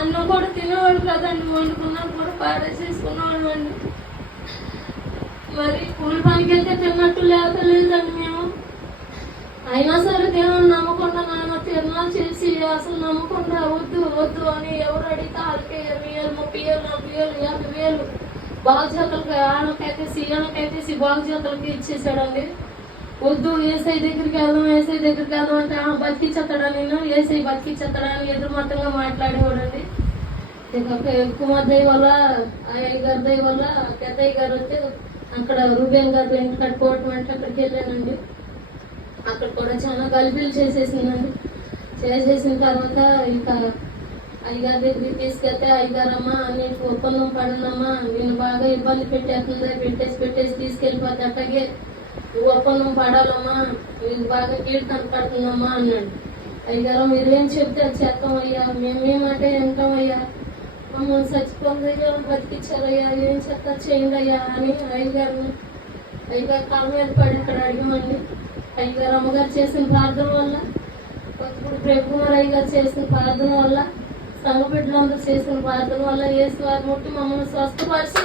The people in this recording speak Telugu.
అన్నం కూడా తినేవాడు కదండి, వండుకున్నాను కూడా పారేసేసుకునేవాడు అండి. మరి కూలి పనికి వెళ్తే తిన్నట్టు లేదండి మేము. అయినా సరే దేవుని నమ్మకుండా నాన్న తిరణాలు చేసి అసలు నమ్మకుండా వద్దు వద్దు అని ఎవరు అడిగితే వాళ్ళకి 20,000, 30,000, 40,000, 50,000 బాగుచేతలకి ఆళ్ళకైతేసి బాగుచేతలకి ఇచ్చేసాడండి. వద్దు ఏసై దగ్గరికి వెళ్దాం అంటే బతికిచ్చేస్తాడా, నేను ఏసై బతికిచ్చేస్తాడా అని ఎదురుమతంగా మాట్లాడేవాడండి. ఇక కుమార్ దయ వల్ల, అయ్య గారి దయ వల్ల పెద్దయ్య గారు వస్తే అక్కడ రూబేన్ గారు ఇంటి కట్టుకోవటం అంటే అక్కడికి వెళ్ళానండి. అక్కడ కూడా చాలా గలిబిలు చేసేసిందండి. చేసేసిన తర్వాత ఇక అయ్యగారి దగ్గరికి తీసుకెళ్తే, అయ్యగారమ్మా నీకు ఒప్పందం పడనమ్మా, నేను బాగా ఇబ్బంది పెట్టేస్తుంది, పెట్టేసి తీసుకెళ్ళిపోతే అట్టగే నువ్వు ఒప్పందం పడాలమ్మా, నీకు బాగా కీర్తన పడుతుందమ్మా అన్నాడు. అయ్యగారు మీరు ఏం చెప్తే అది చేస్తాం అయ్యా, మేమేమంటే వింటామయ్యా, మమ్మల్ని చచ్చిపోయిందయ్యా, బతికిచ్చారయ్యా, ఏం చెప్తా చేయండి అయ్యా అని అయ్యగారు కాళ్ళ మీద పడి ఇక్కడ అడిగామండి. అయ్యగారు అమ్మగారు చేసిన ప్రార్థన వల్ల, ఇప్పుడు ప్రేమకుమార్ అయ్యగారు చేసిన ప్రార్థన వల్ల, సంఘ బిడ్డలందరూ చేసిన ప్రార్థన వల్ల యేసు వారి ముట్టి మమ్మల్ని స్వస్థపరిచి